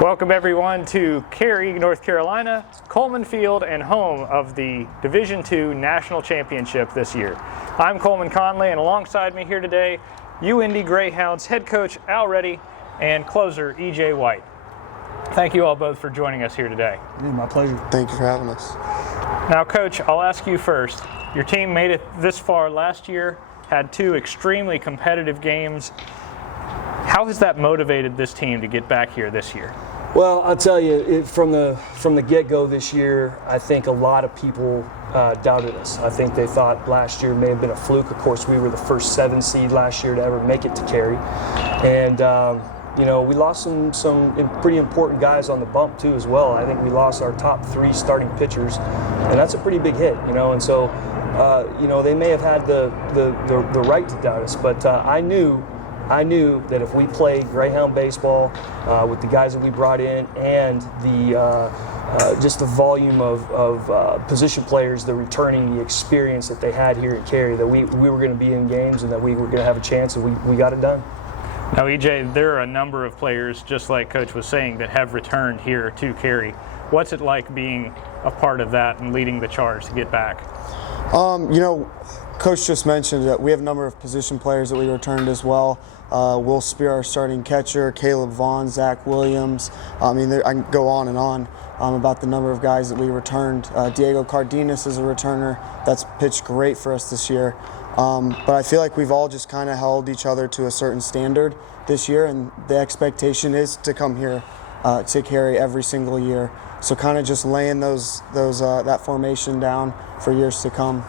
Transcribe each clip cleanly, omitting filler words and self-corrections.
Welcome everyone to Cary, North Carolina, Coleman Field and home of the Division II National Championship this year. I'm Coleman Conley, and alongside me here today, UIndy Greyhounds head coach Al Reddy and closer EJ White. Thank you all both for joining us here today. My pleasure. Thank you for having us. Now Coach, I'll ask you first. Your team made it this far last year, had two extremely competitive games. How has that motivated this team to get back here this year? Well, I'll tell you, from the get-go this year, I think a lot of people doubted us. I think they thought last year may have been a fluke. Of course, we were the first 7 seed last year to ever make it to Cary. And, we lost some pretty important guys on the bump, too, as well. I think we lost our top 3 starting pitchers, and that's a pretty big hit, And so, they may have had the right to doubt us, but I knew that if we played Greyhound baseball with the guys that we brought in and just the volume of position players, the returning, the experience that they had here at Cary, that we were going to be in games and that we were going to have a chance, and we got it done. Now, EJ, there are a number of players, just like Coach was saying, that have returned here to Cary. What's it like being a part of that and leading the charge to get back? Coach just mentioned that we have a number of position players that we returned as well. Will Spear, our starting catcher, Caleb Vaughn, Zach Williams. I can go on and on about the number of guys that we returned. Diego Cardenas is a returner that's pitched great for us this year. But I feel like we've all just kind of held each other to a certain standard this year, and the expectation is to come here to Cary every single year. So kind of just laying that formation down for years to come.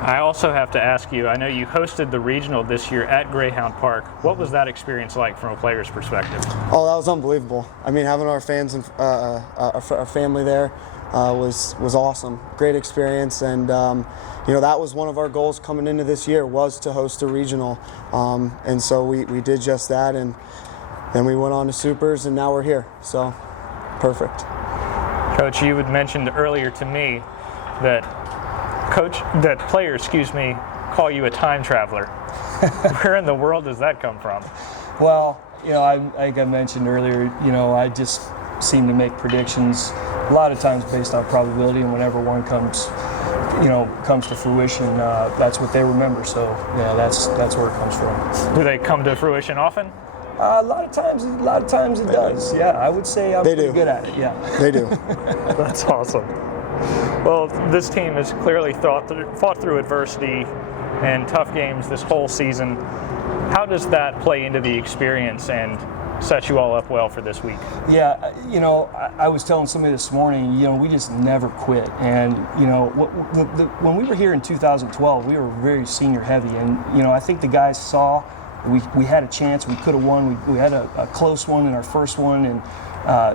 I also have to ask you, I know you hosted the regional this year at Greyhound Park. What was that experience like from a player's perspective? Oh, that was unbelievable. Having our fans and our family there was awesome. Great experience, and that was one of our goals coming into this year, was to host a regional, and so we did just that, and then we went on to Supers, and now we're here. So perfect. Coach, you had mentioned earlier to me that players call you a time traveler. Where in the world does that come from? Well, like I mentioned earlier, I just seem to make predictions a lot of times based on probability, and whenever one comes to fruition, that's what they remember. So that's where it comes from. Do they come to fruition often? A lot of times it does. Yeah, I would say I'm pretty good at it. Yeah, they do. That's awesome. Well, this team has clearly fought through adversity and tough games this whole season. How does that play into the experience and set you all up well for this week? Yeah, I was telling somebody this morning, we just never quit. And, when we were here in 2012, we were very senior heavy. And, I think the guys saw we had a chance, we could have won. We had a close one in our first one, and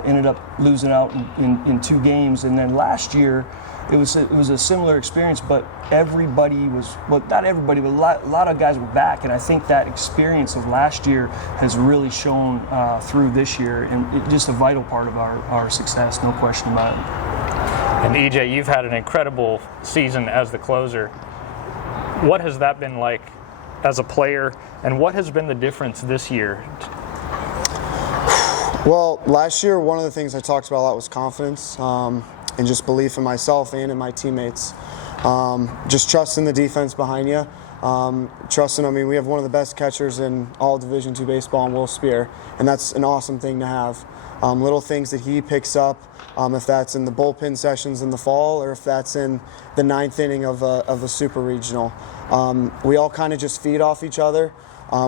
ended up losing out in 2 games. And then last year, it was a similar experience, but everybody was, well, not everybody, but a lot of guys were back. And I think that experience of last year has really shown through this year, and it's just a vital part of our success, no question about it. And EJ, you've had an incredible season as the closer. What has that been like as a player, and what has been the difference this year? Well, last year, one of the things I talked about a lot was confidence, and just belief in myself and in my teammates. Just trusting the defense behind you. We have one of the best catchers in all Division II baseball in Will Spear, and that's an awesome thing to have. Little things that he picks up, if that's in the bullpen sessions in the fall, or if that's in the 9th inning of a super regional. We all kind of just feed off each other.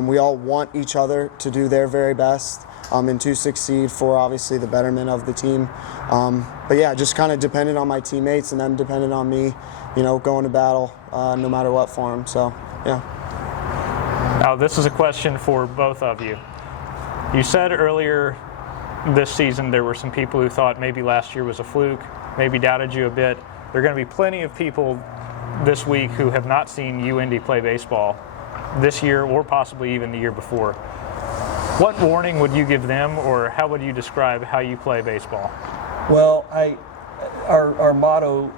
We all want each other to do their very best and to succeed for obviously the betterment of the team. But yeah, just kind of dependent on my teammates and them dependent on me, going to battle no matter what for them. So yeah. Now this is a question for both of you. You said earlier this season there were some people who thought maybe last year was a fluke, maybe doubted you a bit. There are going to be plenty of people this week who have not seen UIndy play baseball this year or possibly even the year before. What warning would you give them, or how would you describe how you play baseball? Well, our motto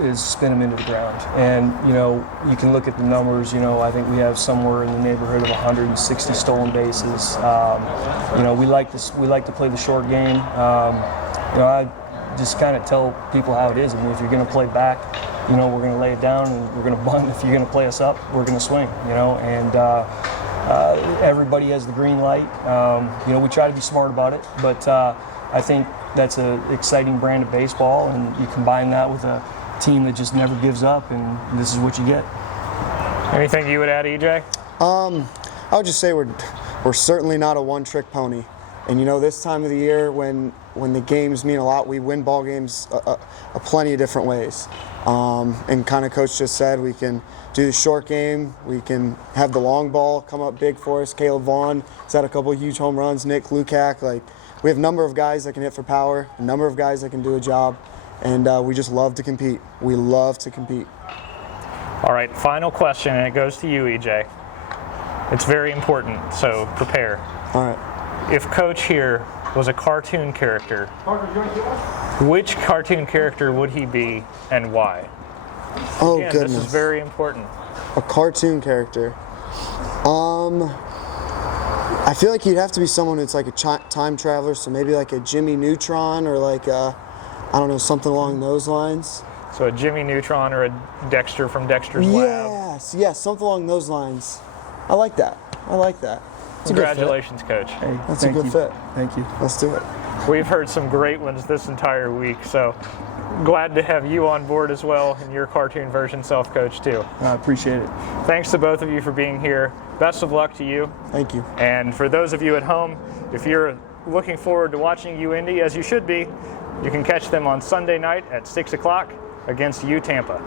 is spin them into the ground. And, you know, you can look at the numbers. You know, I think we have somewhere in the neighborhood of 160 stolen bases. You know, we like to play the short game. You know, I just kind of tell people how it is. I mean, if you're going to play back, you know, we're going to lay it down and we're going to bunt. If you're going to play us up, we're going to swing, you know, and everybody has the green light. You know, we try to be smart about it, but I think that's an exciting brand of baseball, and you combine that with a team that just never gives up, and this is what you get. Anything you would add, EJ? I would just say we're certainly not a one-trick pony. And, you know, this time of the year when the games mean a lot, we win ball games a plenty of different ways. And kind of Coach just said, we can do the short game, we can have the long ball come up big for us. Caleb Vaughn has had a couple of huge home runs, Nick Lukac. Like, we have a number of guys that can hit for power, a number of guys that can do a job, and we just love to compete. We love to compete. All right, final question, and it goes to you, EJ. It's very important, so prepare. All right. If Coach here was a cartoon character, which cartoon character would he be and why? Oh, Again, goodness. This is very important. A cartoon character. I feel like he'd have to be someone who's like a time traveler, so maybe like a Jimmy Neutron or like I don't know, something along those lines. So a Jimmy Neutron or a Dexter from Dexter's Lab. Yes, something along those lines. I like that. It's Congratulations, Coach. Hey, That's a good fit. Thank you. Let's do it. We've heard some great ones this entire week, so glad to have you on board as well and your cartoon version self-coach too. I appreciate it. Thanks to both of you for being here. Best of luck to you. Thank you. And for those of you at home, if you're looking forward to watching UIndy, as you should be, you can catch them on Sunday night at 6 o'clock against U Tampa.